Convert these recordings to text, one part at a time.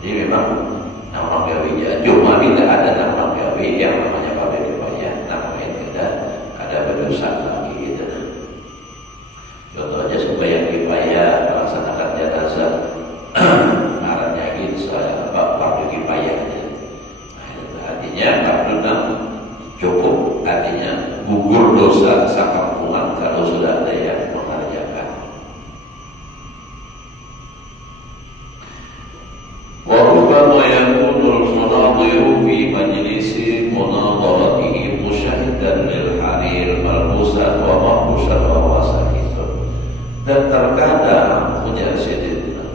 Jadi memang nama gawinya cuma bila ada nama gawe yang namanya pabrik kipayah, namanya tidak ada berdosa lagi gitu. Contoh aja supaya kipayah melaksanakan jenazah ngarannya gitu soal pabrik kipayah. Artinya karena cukup, artinya gugur dosa sakampungan kalau sudah ada yang mengerjakan. Wa rubbama yakunul munadhiru fi majlisi munadharatihi musyahidan lil harir malbusan wa mahbusan wa wasakitun. Dan terkadang punya sidina,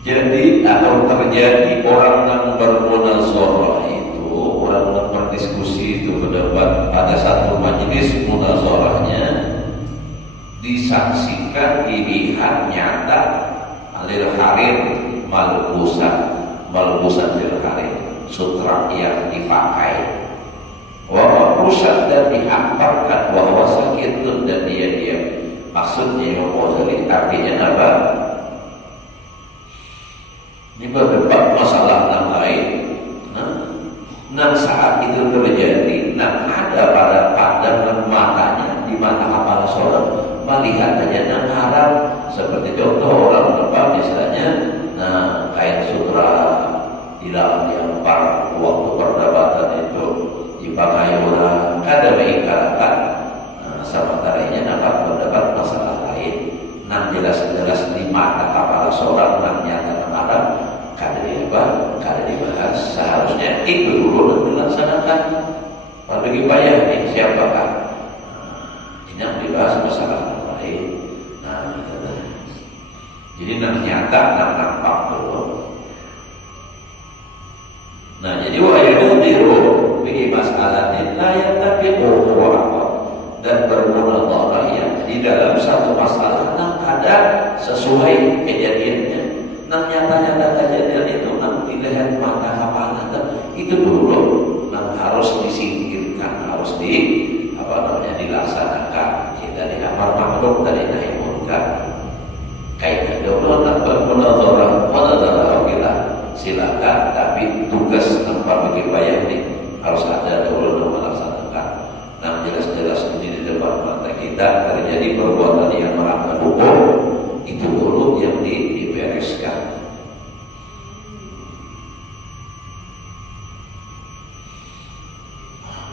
jadi atau terjadi orang yang bermunazarah itu, orang yang berdiskusi itu berdebat pada satu majelis munazarahnya disaksikan, dilihat nyata lil harir malbusan lil harir, sutra yang dipakai, wa pusat dan dihamparkan, wa sakitun dan dia diam. Maksudnya Imam Ghazali artinya apa? Ini berdebat masalah yang lain. Nah, saat itu terjadi, nah ada pada pandangan matanya di mata kepala seorang melihat aja yang haram. Seperti contoh orang berdebat misalnya, nah kain sutra tidak diampar waktu perdebatan itu dipakai orang, ada mengingkarkan. Sementaranya dapat berdebat masalah lain. Nah jelas-jelas di mata kepala seorang nah nyata haram. Kada dibahas, seharusnya itu dulu dilaksanakan. Pabrik kipayah ini siapakah? Ini yang dibahas masalah lain. Nah, gitu. Jadi nyata nampak dulu. Nah, jadi wa yudiru bi mas'alatin la yattafiqu dan bermunadharah ya di dalam satu masalah ada sesuai kejadiannya. Nah nyata-nyata kejadian itu dilihat mata kepala itu dulu harus disingkirkan, harus dilaksanakan. Dari amar ma'ruf dari nahi munkar. Kayak dulu bermunadharah kita silakan, tapi tugas tempat kipayah ini harus ada dulu melaksanakan. Nah jelas-jelas ini di depan mata kita terjadi perbuatan yang melanggar hukum, itu dulu yang dibereskan.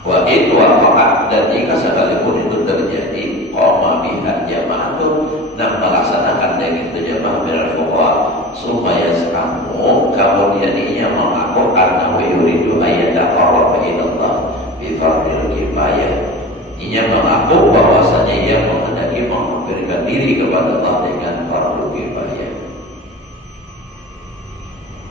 Wa itu waqa'a, dan jika sekalipun itu terjadi qoma biha jama'atun, dan melaksanakan dengan itu jamaah minal fuqaha supaya kamu kemudian ia mengaku karena yuridu ayyataqarraba ila Allah bi fardil kifayah. Ia mengaku bahwasanya ia menghendaki menghampirkan diri kepada Allah dengan fardul kifayah.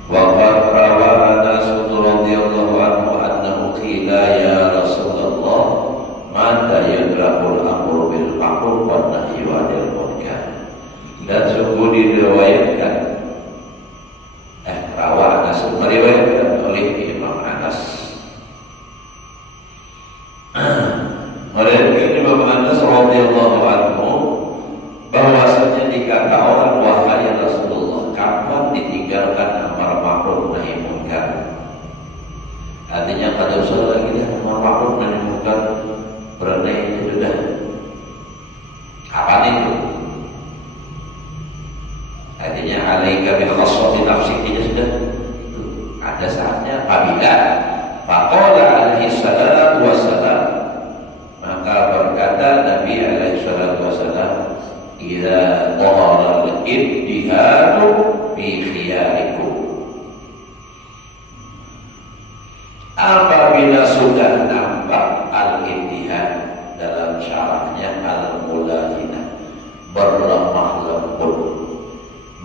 Wa rawa Anas radhiyallahu anhu annahu qila ya Rasulullah mata yadrabul amru bil ma'ruf wan nahyu 'anil munkar. Dan sungguh diriwayatkan rawa Anas meriwayatkan oleh Imam Anas meriwayatkan Imam Anas radhiyallahu anhu bahwasanya dikata orang, wahai Rasulullah, kapan ditinggalkan amar ma'ruf nahi munkar? Artinya pada usul lagi amar ma'ruf nahi munkar berani itu sudah. Kapan itu? Artinya alaika bi khassati nafsika sudah. Itu ada saatnya apabila faqala alaihi salatu wassalam, maka berkata Nabi alaihi salatu wassalam, idza dhahara al-ibtihadu fi khiyarikum, apabila sudah nampak al-ibtihad dalam syarahnya al-mulazina, berlemah lembut,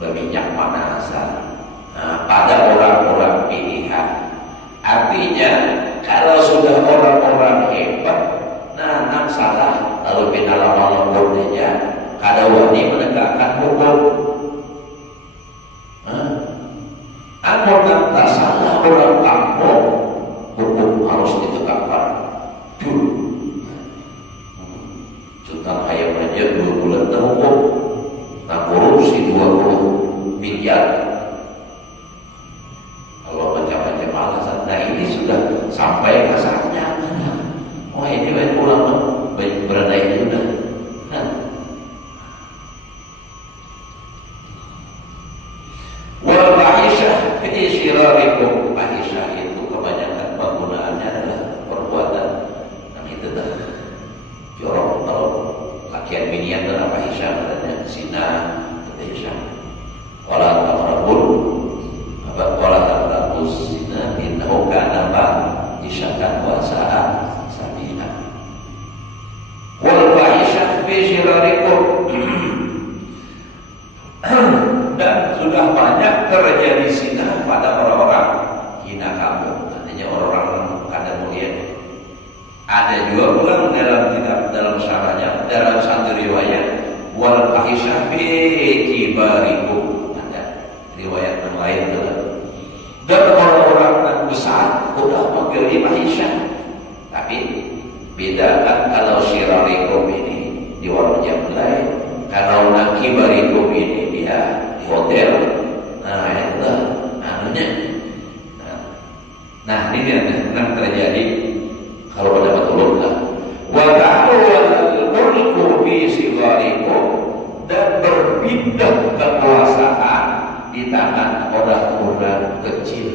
berminyak panasan pada orang-orang pilihan. Artinya kalau sudah orang-orang hebat, nah salah lalu bina lama lembutnya kada wani menegakkan hukum. Amun tak salah orang kampung, hukum harus ditegakkan dulu. Tentang ayam aja 2 bulan terhukum, nah korupsi 20 miliar. kemalasan. Nah ini sudah sampai ke saatnya. Oh ini ulama berdaya sudah. Nah. Wal fahisyah fi syirarikum. Fahisyah itu kebanyakan penggunaannya adalah perbuatan yang itu dah jorok. Kalau lakian binian adalah fahisyah, adanya zina, fahisyah. Wala taqrabul wala taqrabus zina innahu kana fahisatan wa sa'a sabila. Wal fahisyah fi syirarikum. Dan sudah banyak terjadi zina pada orang-orang hina kamu, artinya orang-orang kada mulia. Ada juga ulang dalam kitab, dalam syarahnya, dalam satu riwayat, wal fahisyah fi kibarikum, ada riwayat yang lain juga. Dan orang-orang yang besar sudah menggeri fahisyah, tapi beda kan kalau syirarikum ini di warung jablay, kalau nak kibarikum ini dia hotel. Nah itulah anunya. Nah ini yang terjadi kalau pendapat ulama. Wa ta'awwal mulku fi sigarikum, dan berpindah kekuasaan di tangan orang-orang kecil.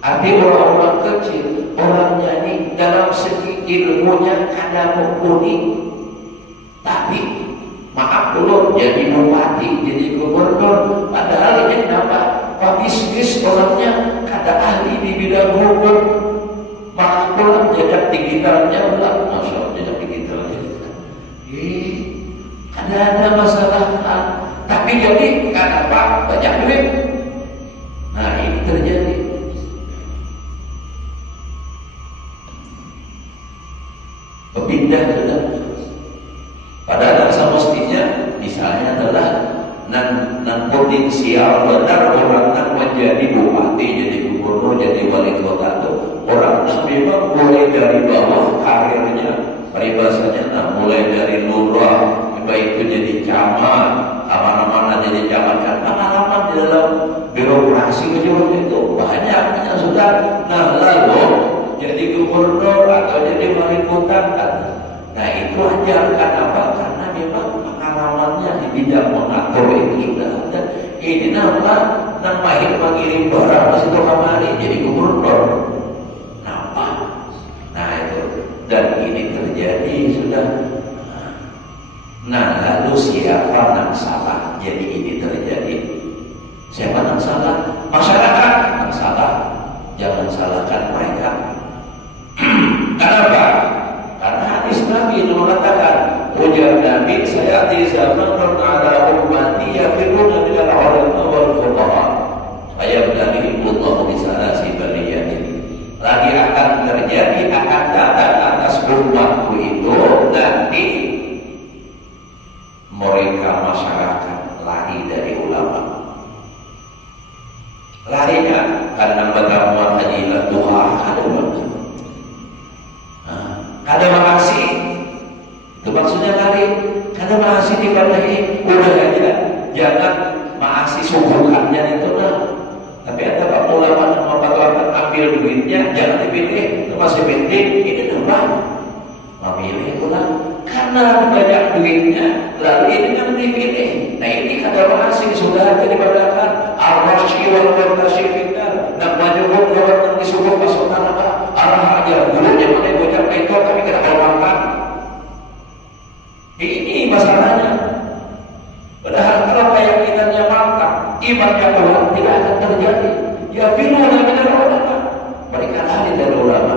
Arti orang-orang kecil, orangnya ini dalam segi ilmunya kada mumpuni, tapi maaf dulu jadi bupati, jadi gubernur, padahal ini kenapa? Pebisnis orangnya kada ahli di bidang hukum, maka pulang jejak digitalnya ulang, masya Allah jejak digitalnya. Ada masalah, tapi jadi kenapa? Banyak duit. Nah ini terjadi. Pindah sudah. Padahal semestinya misalnya adalah nan potensial benar orang yang menjadi bupati, jadi gubernur, jadi wali kota itu orang yang memang mulai dari bawah karirnya, peribahasanya mulai dari lurah, baik itu jadi camat, mana-mana jadi camat, kan pengalaman di dalam birokrasi itu banyak yang sudah. Nah lalu jadi gubernur atau jadi wali kota kan. Nah itu ajarkan apa? Karena memang pengalamannya di bidang mengatur itu sudah ada. Ini nama mahir mengirim barang ke situ kemari jadi gubernur. Kenapa? Nah itu, dan ini terjadi sudah. Nah lalu siapa yang salah? Jadi ini terjadi. Siapa yang salah? Masyarakat yang salah. Jangan salahkan mereka. Kenapa? Karena hadis Nabi itu mengatakan, ujar Nabi, saya di zaman ada ummati yafiruna minal ulama wal fuqaha. Saya berani Allah bisa si baliyatin. Lagi akan terjadi, akan datang atas umatku itu nanti mereka masyarakat lari dari ulama. Larinya karena pertemuan haji Tuhan ada banget. Kada makasih, itu maksudnya lari. Kada makasih dipadahi, udah aja, jangan makasih sungguhannya itu lah. Tapi ada pak ulama yang memfatwakan ambil duitnya, jangan dipilih, itu masih penting. Ini apa? Memilih itu lah. Karena banyak duitnya, lalu ini kan dipilih. Nah ini kada makasih sudah aja dipadakan. Ar-Rashi wal Murtashi kita, nak majubuk lewat yang disuruh masuk neraka. Arah aja gurunya mana bocah itu kami kena hormatkan. Ini masalahnya. Padahal kalau keyakinannya mantap, imannya kuat, tidak akan terjadi. Ya firman minal ulama, mereka lari dari ulama.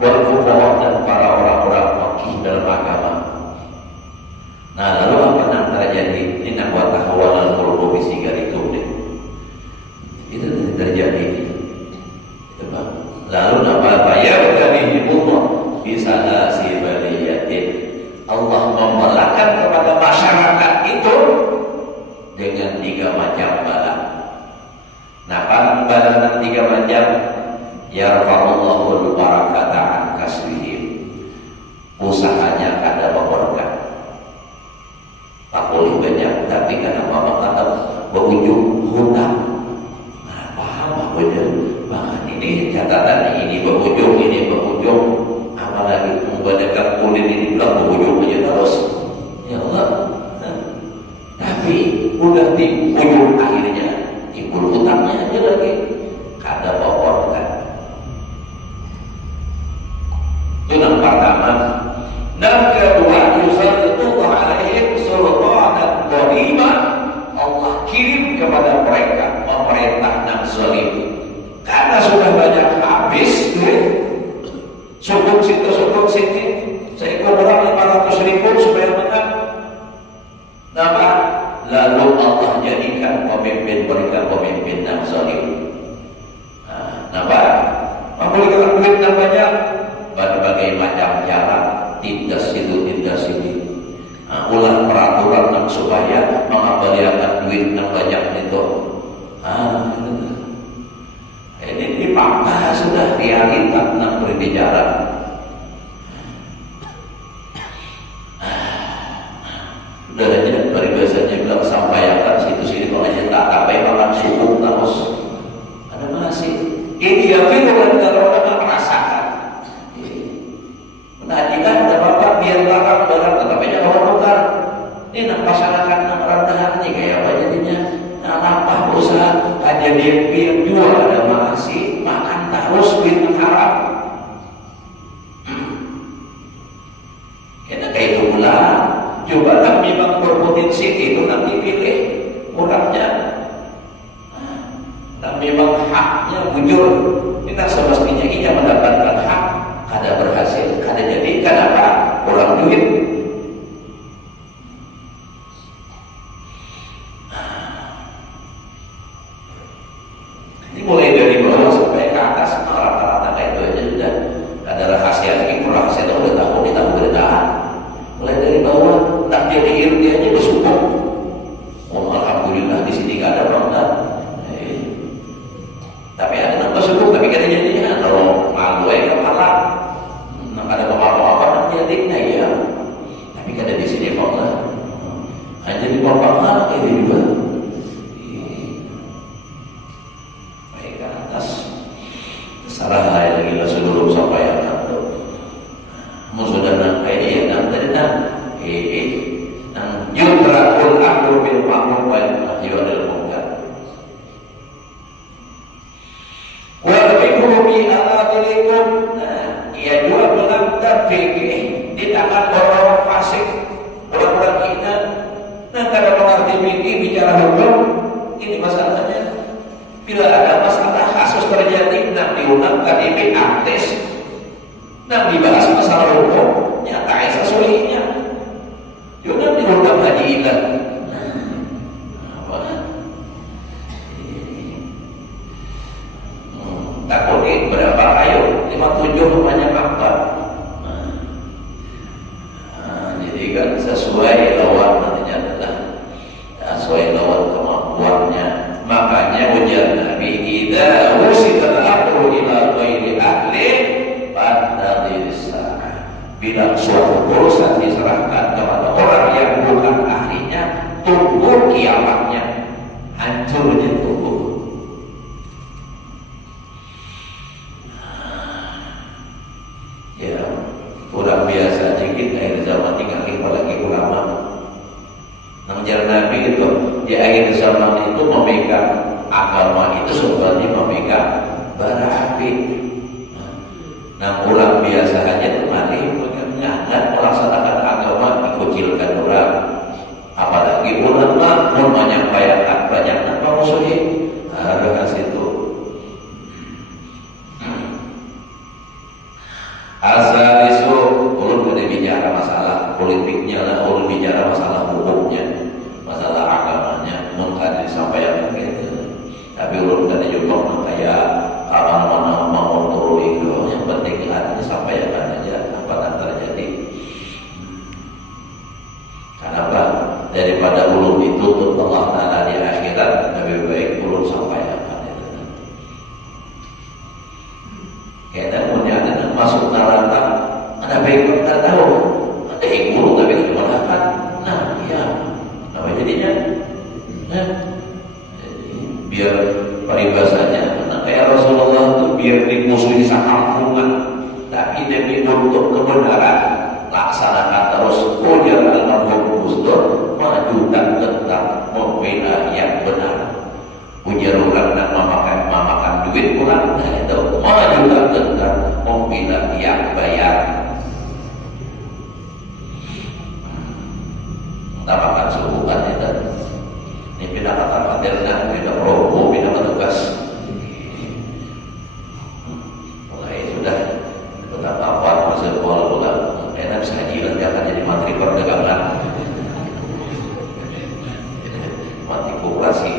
Wal fuqaha dan para orang-orang faqih dalam agama. Nah lalu apa yang terjadi? Ini nak buat tahwalan qulubi sigarikum deh. Itu terjadi. Lalu apa ya berkabihimullah bisa si baliyatin. Allah memelakan kepada masyarakat itu dengan 3 macam bala. Nah bala 3 macam, yarfa'ullahul barakata an kasrihim, usahanya kada berberkah. Tak boleh banyak, tapi karena bapak kata berujung hutang. Nah paham apa dia? ini catatan ini berujung, apalagi membacakan kulit ini bilang berujung aja terus. Ya Allah. Tapi udah di ujung akhirnya timbul hutangnya aja lagi. Kada bawa kan. Itu yang pertama. Dan kedua, yusallallahu alaihim sultanan qadima. Allah kirim kepada mereka pemerintah yang zalim. Karena sudah banyak habis duit. Sukuk situ. Seekor orang 500.000 supaya menang. Nama lalu Allah jadikan pemimpin mereka pemimpin yang zalim. Nama memberikan duit yang banyak berbagai macam cara, tindas sini. Ulah peraturan yang supaya mengembalikan duit yang banyak itu. Ini dipaksa sudah realita yang berbicara. Udah aja dari bahasanya bilang sampaikan situ-situ kalau aja tak apa yang makan subuh terus ada masih ini ya firman dan orang merasakan menajikan ada bapak biar takam barang tetapi jangan orang tukar ini nak masyarakat nak rendahan nih kayak apa jadinya apa usaha ada dia jual ada masih makan terus duit haram kita kayak itu pula coba lah memang berpotensi itu nanti pilih orangnya dan memang haknya bujur kita semestinya ia mendapatkan hak kada berhasil kada jadi kenapa orang duit ini mulai dari bawah sampai ke atas rata-rata kayak itu aja sudah ada rahasia lagi rahasia itu udah tahu bertahan mulai dari bawah tak jadi irti aja bersyukur. Oh alhamdulillah di sini gak ada orang tapi ada yang bersyukur tapi kata jadinya kalau malu aja kepala nak ada apa-apa nak jadinya ya tapi kata di sini Allah hanya di bawah ini juga baik ke atas salah lagi lah seluruh sampai yang nanti sudah nampak ini ya nanti yudrakul amru bil ma'ruf wa nahyi 'anil munkar wa fikru bi aladilikum ia juga bilang fikih di tangan orang fasik orang-orang hina kalau mengerti fikih bicara hukum ini masalahnya bila ada masalah kasus terjadi nak diundang KDP artis nak dibahas masalah hukum nyata sesuainya jangan diundang haji ilah tak boleh berapa ayo 57 banyak apa jadi kan sesuai lawan nantinya adalah sesuai lawan kemampuannya makanya ujar Nabi idza wusita al-amru ila ghairi ahli fantadhirisa bila suatu urusan diserahkan kepada orang yang bukan ahlinya tunggu kiamatnya hancurnya tunggu ya kurang biasa dikit akhir zaman tinggal apalagi ulama mengejar Nabi itu di akhir zaman itu memegang agama itu sebenarnya memegang bara api nah ulang biasa aja temani dan melaksanakan agama dikucilkan orang apalagi ulama pun menyampaikan banyak tanpa musuhi harus itu asal isu ulun boleh bicara masalah politiknya lah ulun bicara masalah hukumnya masalah agamanya mungkin disampaikan gitu tapi ulun kan juga kayak apa-apa mau turun itu yang penting hatinya sampaikan aja apa yang terjadi kenapa daripada ulun dituntut Allah Ta'ala di akhirat lebih baik ulun sampaikan kayaknya punya ada yang masuk neraka ada baik kita tahu ada yang buruk tapi cuma dapat nah iya apa jadinya biar peribahasanya kayak Rasulullah itu berpikir dimusuhi sakampungan, tapi demi untuk kebenaran laksanakan terus ujar almarhum Gus Dur, maju dan tetap membela yang benar. Ujar orang nak memakan duit orang, nah itu maju dan tetap membela yang bayar. Dapatkan sebutan itu. Ini pindah kata paterna, pindah robo, pindah petugas. Mulai sudah betapa apa masuk bola enak saja dia akan jadi menteri perdagangan, menteri koperasi.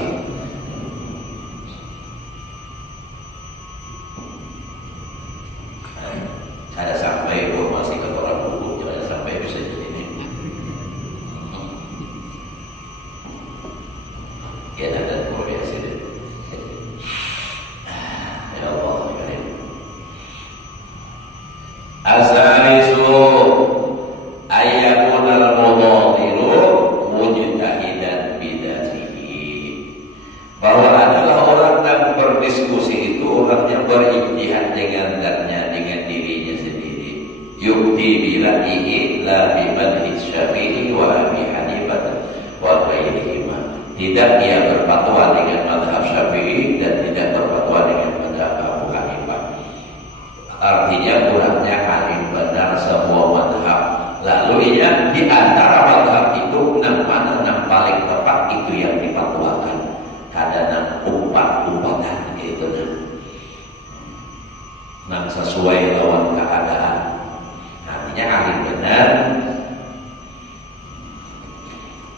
Ada sampai informasi ke orang hukum, jangan sampai bisa jadi ini. Ya ada progresi deh. Ya Allah, ya. Asalisu ayyakunal mudhalilu mujtahidan bidatihi, bahwa adalah orang yang berdiskusi itu orang yang berijtihad dengan zatnya, dengan dirinya sendiri. Yukti bilaihi la bimadhi Syafi'i wa Abi Hanifah wa ghairihima. Tidak dia berfatwa dengan mazhab Syafi'i dan tidak berfatwa dengan mazhab Abu Hanifah. Artinya kurangnya alim benar semua mazhab. Lalu ya di antara mazhab itu mana yang paling tepat itu yang dipatwakan. Kadang umpat-umpatan gitu nah sesuai lawan keadaan. Artinya alim benar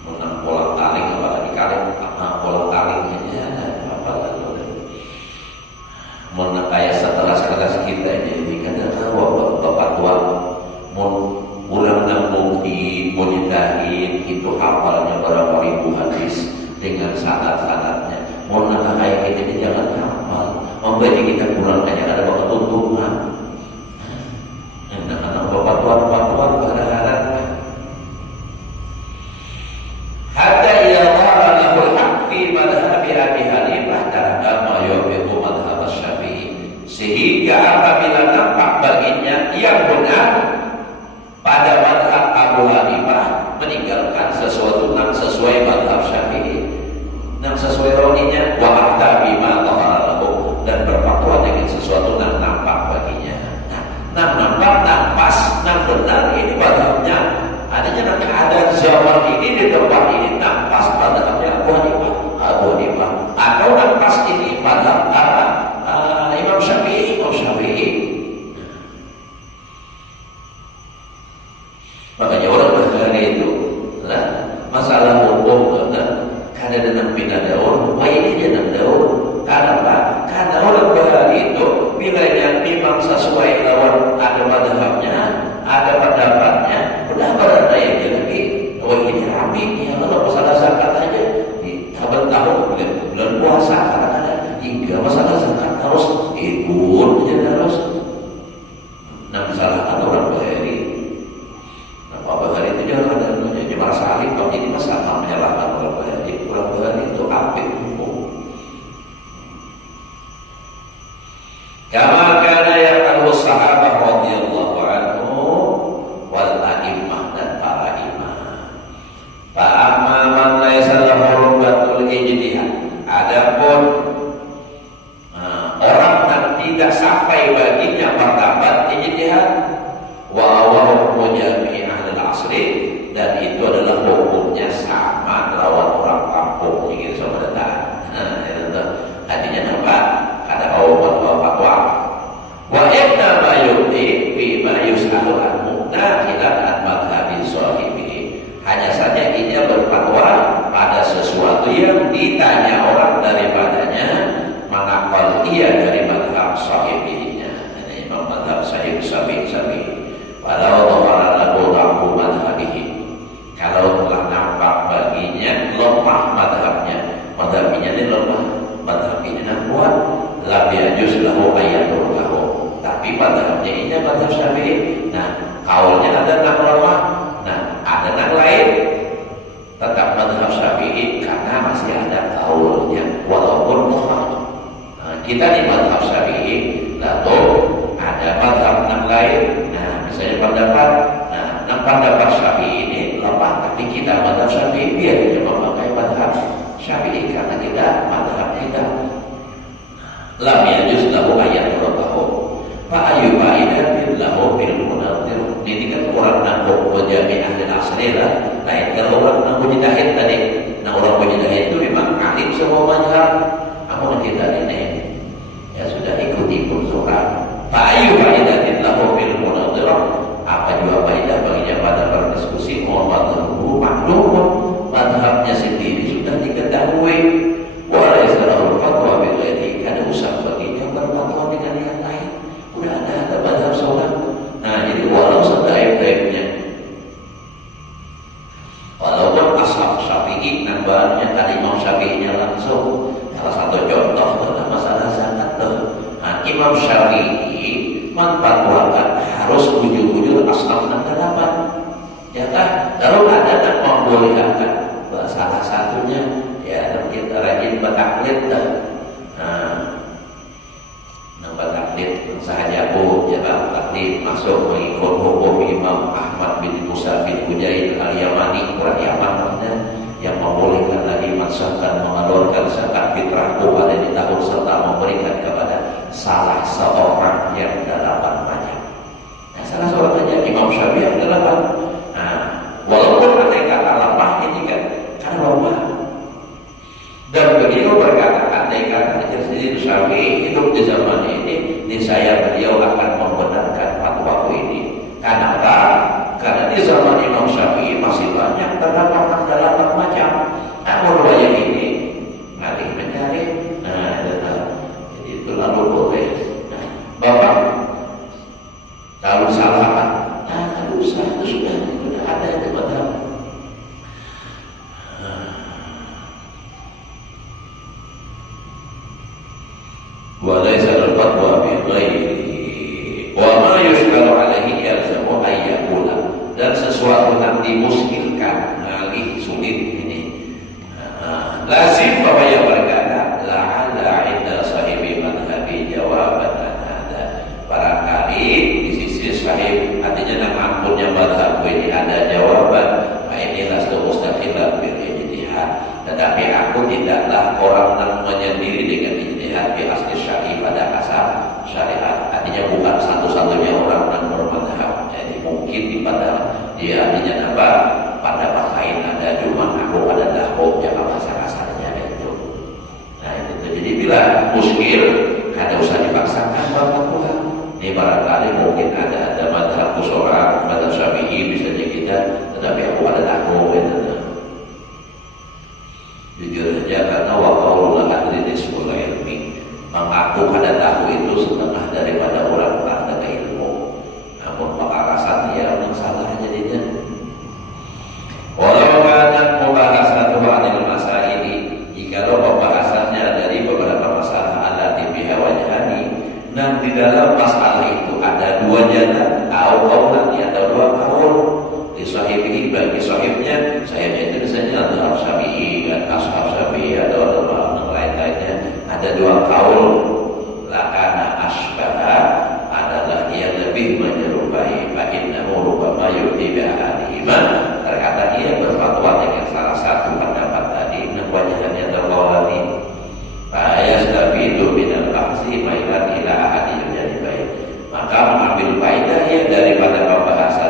menang pola tarik kalau dikalik apa pola taliknya apa lalu menang kayak setelah kita jadi kadang tahu bapak tua mun urang nang mukti mujtahid itu hafalnya berapa ribu hadis dengan sanad-sanadnya. Mun nang kayak kita jangan hafal, membaca kita kurang hanya ada bapak tuntunan. Nah, anak bapak tua berharap hatta ya qala lahul haqq fi madhhab Abi Hanifah taraka ma yufiqu madhhab Syafi'i, sehingga apabila nampak baginya yang benar pada madhab Abu Hanifah, meninggalkan sesuatu yang sesuai madhab Syafi'i, yang sesuai roninya, wa ahda bima dhahara lahu, dan berfatwa dengan sesuatu yang nampak baginya. Nah, nampak, pas, benar ini madhabnya. Adanya nanti ada zaman ini di tempat ini nampak madhabnya Abu Hanifah, atau nampak ini madhab Imam Syafi'i. Makanya orang berhari itu masalah hukum karena dalam pindah daun, ini dalam daun. Karena orang berhari itu bilanya memang sesuai lawan ada madhabnya, ada pendapatnya, pendapat ada yang lagi. Ini rame ya kalau masalah zakat aja di tahun bulan puasa kadang-kadang hingga masalah zakat harus ikut ya terus. Nah misalkan orang berhari. Apa hari itu jangan ada jadi merasa alim, kalau jadi masalah menyalahkan orang berhari. Orang berhari itu apik hukum. Kama kana yaqulu sahabah radhiyallahu anhu wal a'immah, dan para imam. Fa amma man laisa lahu rubatul ijtihad, adapun orang yang tidak sampai baginya pendapat ijtihad, wa huwa jami' ahli asri, dan itu adalah hukumnya sama lawan orang kampung gitu sama datang. Itu artinya apa? Ada fatwa. Wa inna ma yu'ti fi ma yus'alu anhu naqilan an madhhabi sahibi. Hanya saja ia berfatwa pada sesuatu yang ditanya orang daripadanya, menakal ia dari madhab sahibinya. Ini Imam madhab sahib sabi. Walau dhahara lahu dhafu madhabihi, kalau telah nampak baginya lemah madhabnya ini lemah, madhab ini kuat, la bi'ajuz lahu ayatul lahu, tapi madhabnya ini madhab Syafi'i. Nah, kaulnya ada yang lemah, nah ada yang lain, tetap madhab Syafi'i karena masih ada kaulnya walaupun lemah. Nah, kita di mazhab Syafi'i, lalu ada mazhab yang lain. Nah, misalnya pendapat, pendapat Syafi'i ini lemah, tapi kita mazhab Syafi'i biar kita memakai mazhab Syafi'i karena kita mazhab kita. Lam yajuz lahu ayat robahu fa ayu fa'idatin lahu fil munadhir. Ini kan orang nanggung wajami ahli asri lah. Lain kalau orang nanggung mujtahid tadi. Nah, orang mujtahid itu memang alim semua mazhab. Namun kita ini ya sudah ikut-ikut surah. Fa ayu fa'idatin lahu fil munadhir. Apa juga faedah baginya pada berdiskusi? Muhammadul maklum, mazhabnya sendiri sudah diketahui. Walau secara fatwa bighairi, ada usaha baginya berfatwa dengan yang lain. Udah ada mazhab sholat. Nah, jadi walau sedaib-daibnya, walaupun ashab Syafi'i nambahnya kali Imam Syafi'inya langsung. Salah satu contoh adalah masalah zakat. Nah, Imam Syafi'i memfatwakan harus ujung-ujung ashab 68. Ya kan? Kalau ada yang membolehkan salah satunya, ya kita rajin bertaklid dah. Bertaklid sahaja bu, jangan taklid masuk mengikut hukum Imam Ahmad bin Musa bin Hujain al-Yamani, orang Yaman yang membolehkan lagi masyarakat mengalurkan zakat fitrah pada di tahun serta memberikan kepada salah seorang yang delapan macam. Nah, salah seorang saja Imam Syafi'i yang delapan. Nah, walaupun ada kata lemah ini kan karena lemah. Dan beliau berkata, andai kata Imam Syafi'i hidup di zaman ini, niscaya beliau akan membenarkan fatwa ini. Kenapa? Karena di zaman Imam Syafi'i masih banyak terdapat delapan macam. Namun riwayat ini ngalih mencari. Nah, jadi itu lalu boleh. Nah, Bapak kalau salah, kalau usah itu sudah ada di mazhab. Walaysa al-fatwa bi ghairihi wa ma yushkalu alaihi yalzamu ayyakula. Dan sesuatu yang dimuskilkan alih sulit ini lazim bahwa yang berkata la'alla inda sahibi madhabi jawaban ada. Barangkali di sisi sahib artinya nak ampunnya madhab ini ada jawaban. Nah, ini lastu mustaqilan bil ijtihad. Tetapi aku tidaklah orang yang menyendiri dengan ijtihad fi asli syar'i pada asal syariat. Artinya bukan satu-satunya orang yang bermadhab. Jadi mungkin pada dia artinya apa? Pada lain ada, cuma aku ada dahulu yang bahasa kasarnya itu. Nah itu. Jadi bila muskil, kada usah dipaksakan bapak Tuhan. Ini barangkali mungkin ada madhab seorang, madhab Syafi'i misalnya kita, tetapi aku ada dahulu itu. Jujur saja karena waqaulul adli nisful ilmi, mengaku pada tahu itu setengah daripada orang tak ada ilmu. Namun pengarasan dia yang salah jadinya. Walau kana pembahasan anil masaili, jikalau pembahasannya dari beberapa masalah alati biha wajhani, dan di dalam masalah itu ada dua jalan, atau qaulani atau dua qaul. Di sahibihi bagi sahibnya, sahibnya itu misalnya ada Syafi'i dan ashab Syafi'i atau orang lain-lainnya, ada dua qaul. Lakana asbaha adalah dia lebih menyerupai fa innahu rubbama yu'ti bi ahadihima. Terkadang ia berfatwa dengan salah satu pendapat tadi, dan wajahnya terqawlani. Fa yastafidu minal bahsi mailan ila ahadi jadi baik. Maka mengambil faedah ya daripada pembahasan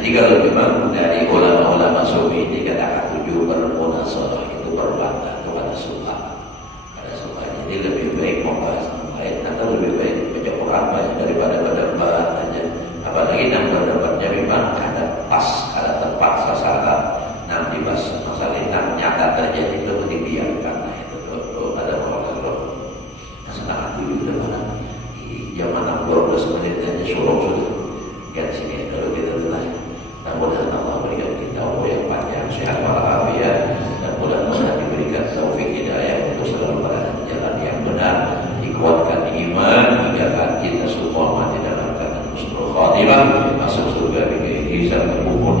Jadi kalau memang dari ulama-ulama sufi ini katakan 7 bermunasabah itu berbantah kepada sunnah. Ada sunnah. Jadi lebih baik membahas yang lain atau lebih baik baca Quran banyak daripada berdebat aja. Apalagi yang berdebatnya memang ada pas, ada tempat sasaran. Nah dibahas masalah yang nyata terjadi itu dibiarkan. Nah itu tuh ada orang-orang yang setengah 7 udah mana? Zaman 12 menit aja suruh sudah. Kan sini kalau kita telah. Dan mudah-mudahan Allah berikan kita umur yang panjang, sehat walafiat, dan mudah-mudahan diberikan taufik hidayah untuk selalu berada di jalan yang benar, dikuatkan iman hingga kita semua mati dalam keadaan husnul khatimah, masuk surga dengan ihsan, kubur